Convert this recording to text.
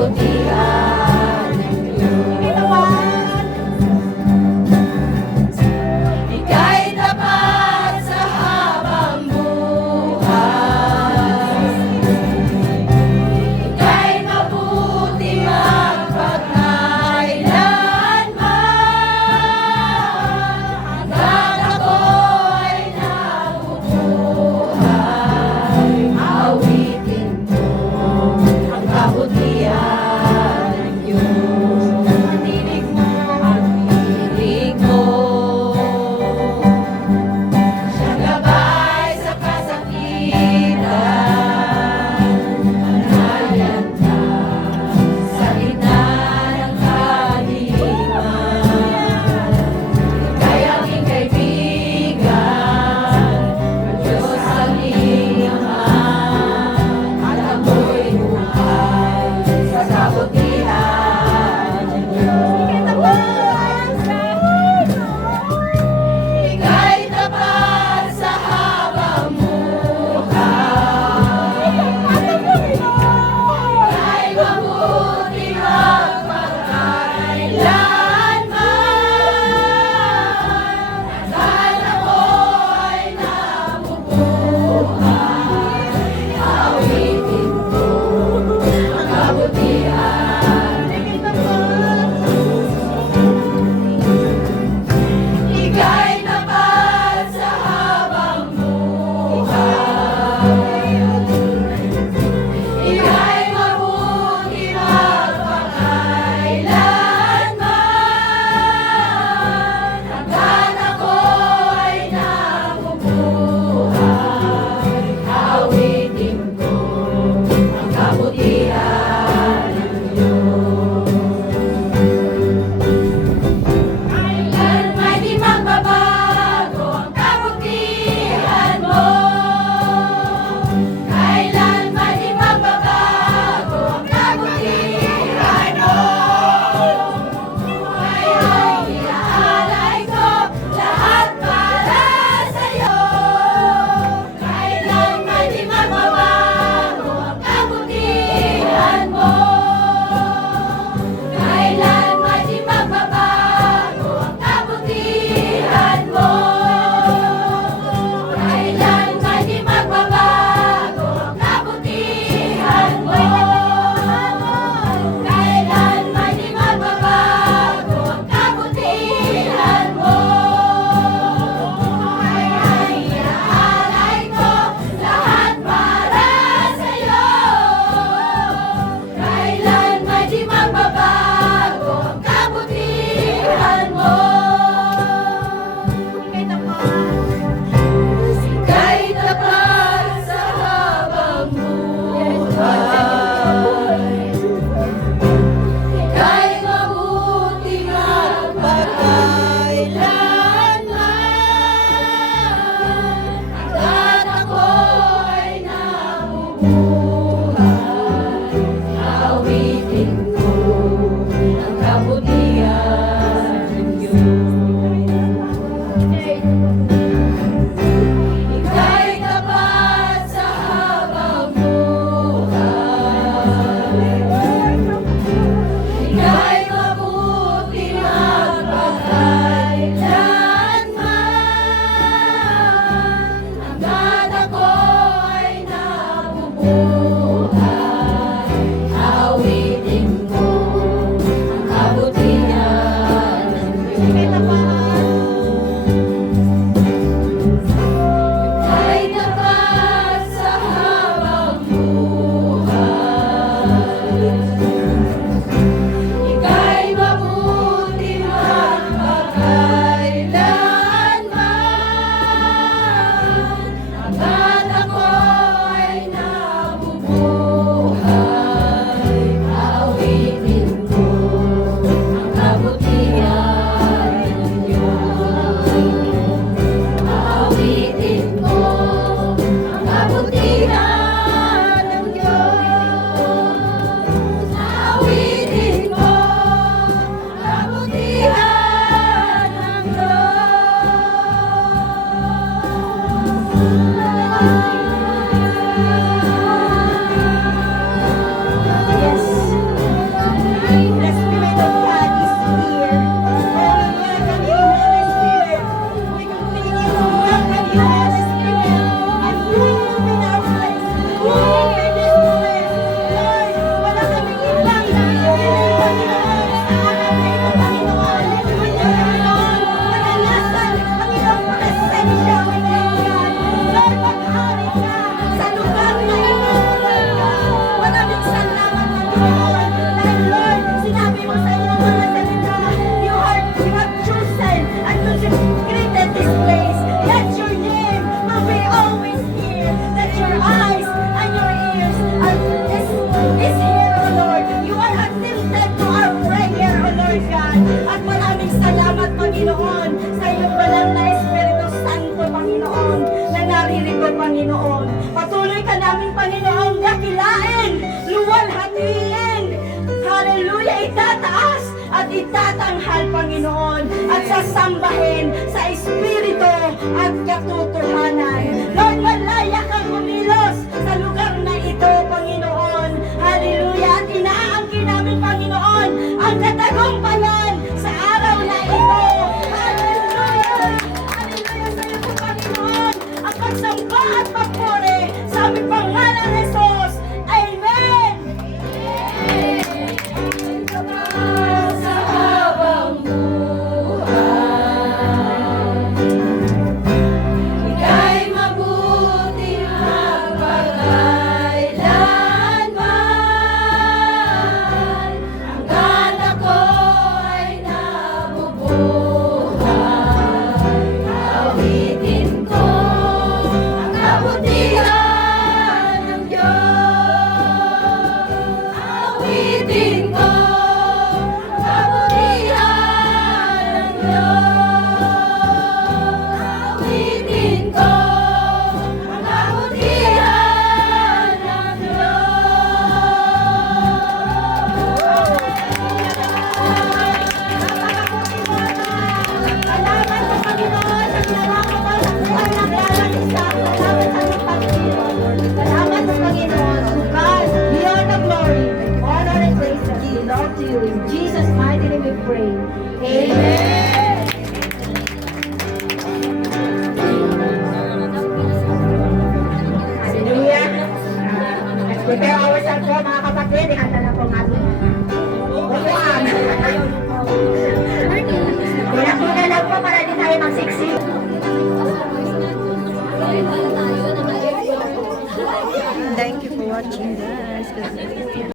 kabutihan ninyo. Ika'y tapat sa habang buhay. Ika'y mabuti magpagkailanman. Hanggang ako'y nabubuhay, awitin mo ang kabutihan. Panginoon. Dahil Lord, sinabi mo sa iyong mga salita, you have chosen and consecrated this place. That your name will be always here. That your eyes and your ears is here, O Lord. You are attentive to our prayer, O Lord God. At maraming salamat, Panginoon, sa iyong banal na Espiritu Santo, Panginoon, na naririto, Panginoon. Patuloy ka namin, Panginoon, dakilain, luwalhatiin. Hallelujah, itataas at itatanghal, Panginoon, at sasambahin sa Espiritu at katotohanan. Lord, malaya kang kumilos sa lugar na ito, Panginoon. Hallelujah, at inaangkin namin, Panginoon, ang katagumpayan sa araw na ito. Hallelujah! Hallelujah sa iyo, Panginoon, ang pagsamba at papuri sa aming pangalan, Jesus. Amen! Sa habang buhay, ika'y mabuti magpakailanman. Hanggat ako'y nabubuhay, awitin ko ang kabutihan ng Diyos. Awitin ko ang kabutihan ng Diyos. Awitin ko ang kabutihan ng Salamat sa Panginoon sa ginawa mo sa buhay ng bawat isa. Salamat sa iyong Panginoon. Salamat sa Panginoon. To God, be all the glory, honor and praise that belong to you. In Jesus' mighty name we pray. Amen. Hallelujah. Let's prepare ourselves po, mga kapatid. Ihanda na po ang ating upuan. Una lang po para di tayo magsiksik. Thank you for watching, guys.